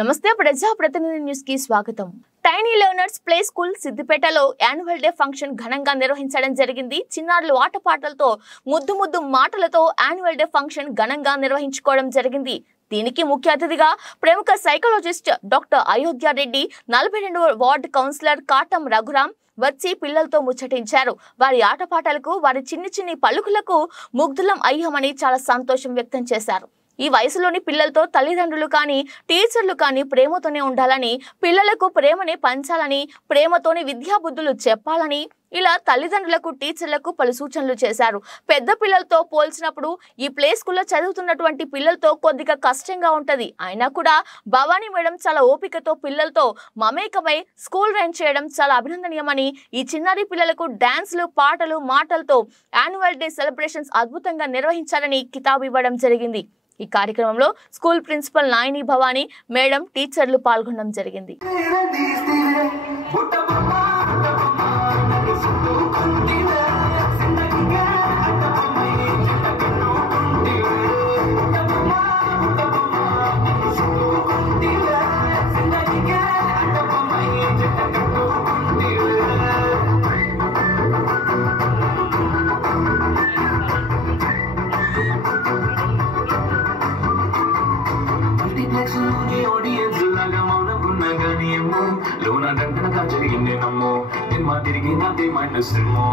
నమస్తే ప్రజా ప్రతినిధి న్యూస్ కి స్వాగతం. టైనీ లెర్నర్స్ ప్లే స్కూల్ సిద్దిపేటలో యాన్యువల్ డే ఫంక్షన్ ఘనంగా నిర్వహించడం జరిగింది. చిన్నారులు ఆటపాటలతో ముద్దు మాటలతో యాన్యువల్ డే ఫంక్షన్ ఘనంగా నిర్వహించుకోవడం జరిగింది. దీనికి ముఖ్య అతిథిగా ప్రముఖ సైకాలజిస్ట్ డాక్టర్ అయోధ్య రెడ్డి, 42వ వార్డు కౌన్సిలర్ కాటం రఘురాం వచ్చి పిల్లలతో ముచ్చటించారు. వారి ఆటపాటలకు, వారి చిన్ని పలుకులకు ముగ్ధులం అయ్యామని చాలా సంతోషం వ్యక్తం చేశారు. ఈ వయసులోని పిల్లలతో తల్లిదండ్రులు కానీ టీచర్లు కానీ ప్రేమతోనే ఉండాలని, పిల్లలకు ప్రేమనే పంచాలని, ప్రేమతోనే విద్యా బుద్ధులు చెప్పాలని ఇలా తల్లిదండ్రులకు టీచర్లకు పలు సూచనలు చేశారు. పెద్ద పిల్లలతో పోల్చినప్పుడు ఈ ప్లే స్కూల్లో చదువుతున్నటువంటి పిల్లలతో కొద్దిగా కష్టంగా ఉంటది. అయినా కూడా భవానీ మేడం చాలా ఓపికతో పిల్లలతో మమేకమై స్కూల్ రన్ చేయడం చాలా అభినందనీయమని, ఈ చిన్నారి పిల్లలకు డాన్స్లు, పాటలు, మాటలతో యాన్యువల్ డే సెలబ్రేషన్స్ అద్భుతంగా నిర్వహించాలని కితాబు ఇవ్వడం జరిగింది. ఈ కార్యక్రమంలో school principal Nayani Bhavani madam, టీచర్లు పాల్గొనడం జరిగింది. Luna dan kena jadi ini namo, in mati digi nanti main nasimu.